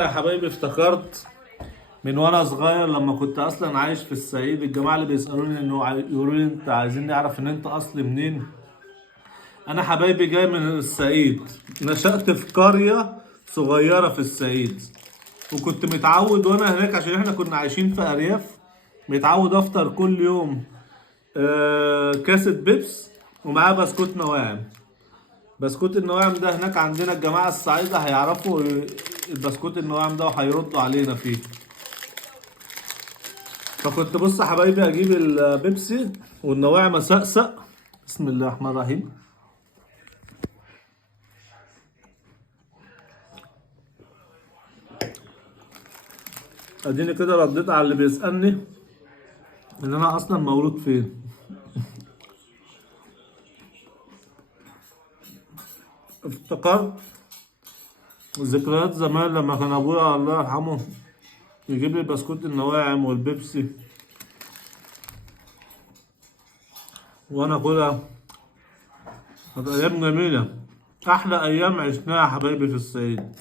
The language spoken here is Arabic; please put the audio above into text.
يا حبايبي افتكرت من وانا صغير لما كنت اصلا عايش في الصعيد. الجماعه اللي بيسالوني انه يقولوا لي انت عايزين نعرف ان انت اصلي منين. انا حبايبي جاي من الصعيد، نشأت في قريه صغيره في الصعيد، وكنت متعود وانا هناك عشان احنا كنا عايشين في ارياف. متعود افطر كل يوم كاسة بيبس ومعاه بسكوت نواعم. بسكوت النواعم ده هناك عندنا الجماعه الصعيدة هيعرفوا البسكوت النواعم ده وهيردوا علينا فيه. فكنت بص يا حبايبي اجيب البيبسي والنواعم اسقسق. بسم الله الرحمن الرحيم. اديني كده رديت على اللي بيسألني ان انا اصلا مولود فين. افتكرت ذكريات زمان لما كان ابويا الله يرحمه يجيب لي بسكوت النواعم والبيبسي وانا كلها. كانت ايام جميله، احلى ايام عشناها يا حبايبي في الصعيد.